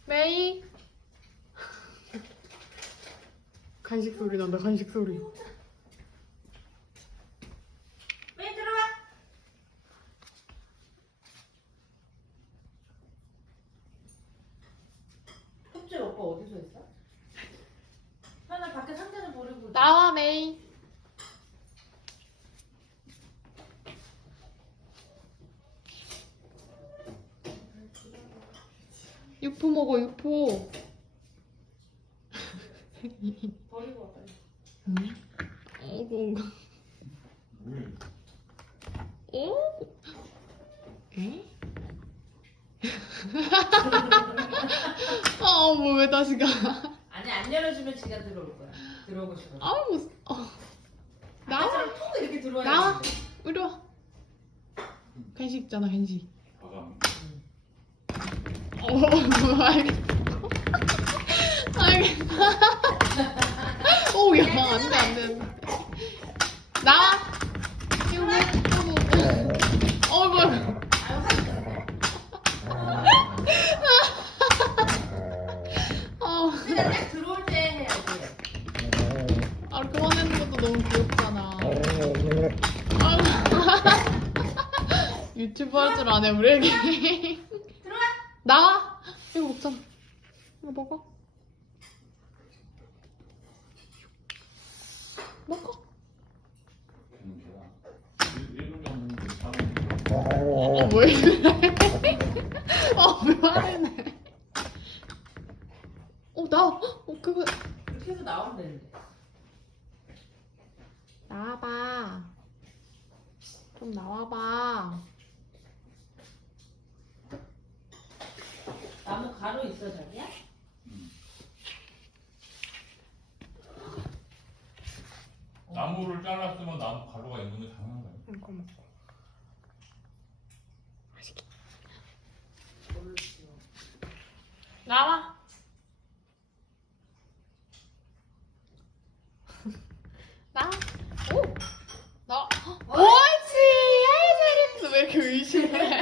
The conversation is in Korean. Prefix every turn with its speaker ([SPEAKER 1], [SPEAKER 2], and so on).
[SPEAKER 1] 메이. 간식 소리 난다. 간식 소리.
[SPEAKER 2] 메이 들어와. 갑자기 오빠 어디서 했어? 현아 밖에 상자 좀 버리고.
[SPEAKER 1] 나와 메이. 육포 먹어 육포.
[SPEAKER 2] 버리고 와 빨리.
[SPEAKER 1] 응? 뭔가. 어? 에? 뭐 왜 다시 가?
[SPEAKER 2] 아니 안 열어주면 지가 들어올 거야. 들어오고 싶어.
[SPEAKER 1] 뭐. 나와.
[SPEAKER 2] 아까처럼 톡 이렇게 들어와야
[SPEAKER 1] 나와.
[SPEAKER 2] 돼.
[SPEAKER 1] 이리 와. 간식 있잖아 간식. 알겠어. 알겠어. 오, 야, 안 돼, 안 돼. 나와. 이거 어이구.
[SPEAKER 2] 근데 딱 들어올 때 해야지.
[SPEAKER 1] 그만하는 것도 너무 귀엽잖아. 유튜브 할 줄 아네, 우리 애기.
[SPEAKER 2] 들어와.
[SPEAKER 1] 나와. 이거 먹잖아. 이거 먹어. 먹어. 왜 이래? 왜 화내네? 나와. 그거.
[SPEAKER 2] 이렇게 해서 나오면 되는데.
[SPEAKER 1] 나와봐. 좀 나와봐.
[SPEAKER 2] 나무 가루 있어 자기야?
[SPEAKER 3] 나무를 잘랐으면 나무 가루가 있는 게 당연한 거야.
[SPEAKER 1] 이거 먹고. 맛있게. 나와. 나와. 오. 나와. 옳지. 아이 잘했어. 왜 이렇게 의심해?